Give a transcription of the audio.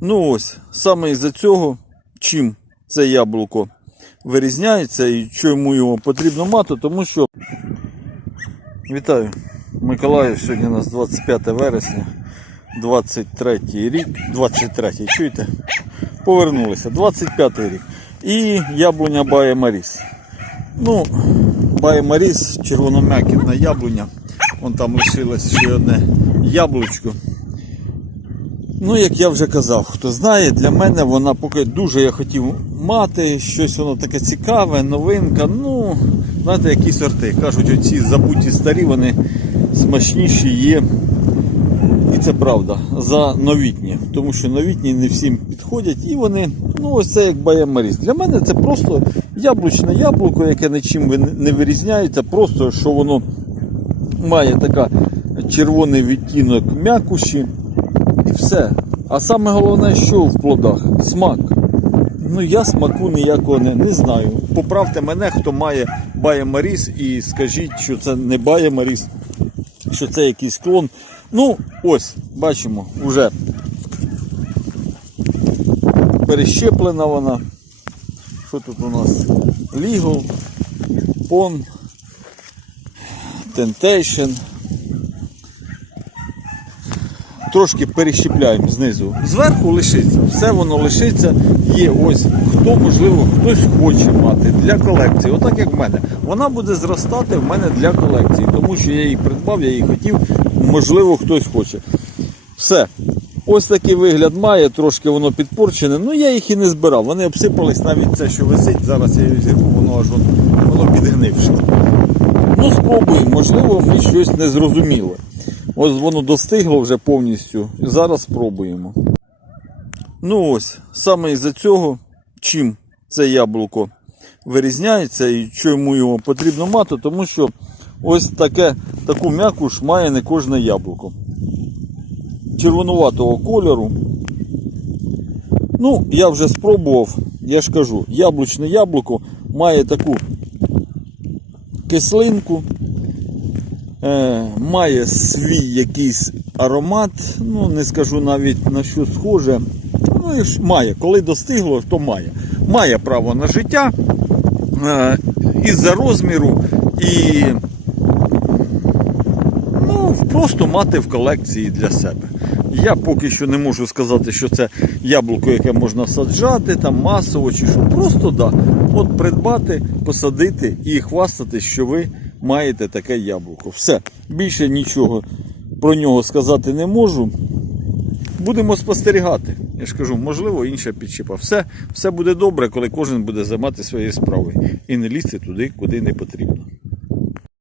Ну ось, саме із-за цього, чим це яблуко вирізняється і чому його потрібно мати, тому що. Вітаю, Миколаїв, сьогодні у нас 25 вересня, 23 рік, 23 чуєте? Повернулися, 25 рік. І яблуня Бає Маріс. Ну, Бає Маріс, червономяківна яблуня. Вон там лишилось ще одне яблучко. Ну, як я вже казав, хто знає, для мене вона поки дуже я хотів мати, щось воно таке цікаве, новинка. Ну, знаєте, які сорти. Кажуть, оці забуті старі, вони смачніші є. І це правда, за новітні. Тому що новітні не всім підходять, і вони, ну ось це як Баямаріс. Для мене це просто яблучне яблуко, яке нічим не вирізняється, просто що воно має така червоний відтінок м'якуші. І все. А саме головне, що в плодах? Смак. Ну я смаку ніякого не, не знаю. Поправте мене, хто має Бая Маріс, і скажіть, що це не Бая Маріс, що це якийсь клон. Ну, ось, бачимо, вже перещеплена вона. Що тут у нас? Legal, Pon, Temptation. Трошки перещепляємо знизу. Зверху лишиться, все воно лишиться. Є ось хто, можливо, хтось хоче мати для колекції. Отак як в мене. Вона буде зростати в мене для колекції, тому що я її придбав, я її хотів, можливо, хтось хоче. Все. Ось такий вигляд має, трошки воно підпорчене. Ну я їх і не збирав. Вони обсипались навіть це, що висить. Зараз я її зірву, воно аж воно підгнивше. Ну, спробуємо, можливо, ми щось не зрозуміло. Ось воно достигло вже повністю. І зараз спробуємо. Ну ось, саме із-за цього, чим це яблуко вирізняється і чому його потрібно мати, тому що ось таке, таку м'якуш має не кожне яблуко. Червонуватого кольору. Ну, я вже спробував, я ж кажу, яблучне яблуко має таку кислинку, має свій якийсь аромат, ну не скажу навіть на що схоже. Ну і має, коли достигло, то має. Має право на життя е, із-за розміру і ну, просто мати в колекції для себе. Я поки що не можу сказати, що це яблуко, яке можна саджати, там масово чи що. Просто да. От придбати, посадити і хвастати, що ви маєте таке яблуко. Все. Більше нічого про нього сказати не можу. Будемо спостерігати. Я ж кажу, можливо, інша підчіпа. Все, все буде добре, коли кожен буде займати своєю справою і не лізти туди, куди не потрібно.